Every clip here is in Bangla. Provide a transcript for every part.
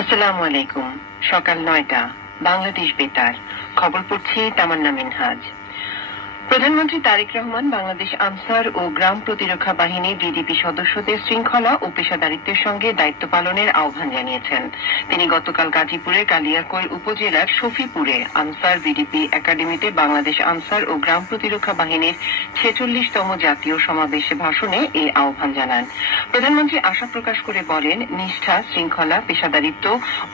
আসসালামু আলাইকুম। সকাল ৯টা, বাংলাদেশ বেতার। খবর পড়ছি তামান্না মিনহাজ। প্রধানমন্ত্রী তারেক রহমান বাংলাদেশ আনসার ও গ্রাম প্রতিরক্ষা বাহিনী বিডিপি সদস্যদের শৃঙ্খলা ও পেশাদারিত্বের সঙ্গে দায়িত্ব পালনের আহ্বান জানিয়েছেন। তিনি গতকাল গাজীপুরের কালিয়াকৈর উপজেলার শফিপুরে আনসার বিডিপি একাডেমিতে বাংলাদেশ আনসার ও গ্রাম প্রতিরক্ষা বাহিনীর ৪৬তম জাতীয় সমাবেশে ভাষণে এই আহ্বান জানান। প্রধানমন্ত্রী আশা প্রকাশ করে বলেন, নিষ্ঠা, শৃঙ্খলা, পেশাদারিত্ব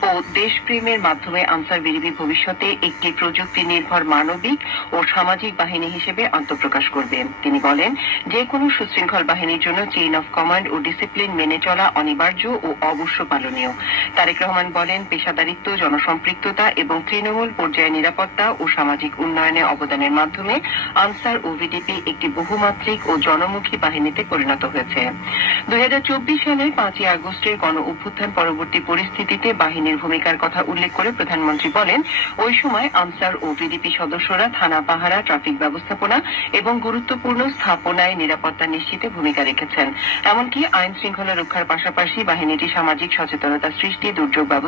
ও দেশপ্রেমের মাধ্যমে আনসার বিডিপি ভবিষ্যতে একটি প্রযুক্তি নির্ভর মানবিক ও সামাজিক বাহিনী হিসেবে আত্মপ্রকাশ করবে। তিনি বলেন, যে কোনো সুশৃঙ্খল বাহিনীর জন্য চেইন অফ কমান্ড ও ডিসিপ্লিন মেনে চলা অনিবার্য ও অবশ্য পালনীয়। তারেক রহমান বলেন, পেশাদারিত্ব, জনসম্পৃক্ততা এবং তৃণমূল পর্যায়ে নিরাপত্তা ও সামাজিক উন্নয়নে অবদানের মাধ্যমে আনসার ও ভিডিপি একটি বহুমাত্রিক ও জনমুখী বাহিনীতে পরিণত হয়েছে। ২০২৪ সালের ৫ই আগস্টের গণ অভ্যুত্থান পরবর্তী পরিস্থিতিতে বাহিনীর ভূমিকার কথা উল্লেখ করে প্রধানমন্ত্রী বলেন, ওই সময় আনসার ও ভিডিপি সদস্যরা থানা পাহারা, ট্রাফিক ব্যবস্থাপনা এবং গুরুত্বপূর্ণ স্থাপনায় নিরাপত্তা নিশ্চিতে ভূমিকা রেখেছেন। এমনকি আইন শৃঙ্খলা রক্ষার পাশাপাশি বাহিনীটি সামাজিক সচেতনতা সৃষ্টি, দুর্যোগ ব্যবস্থা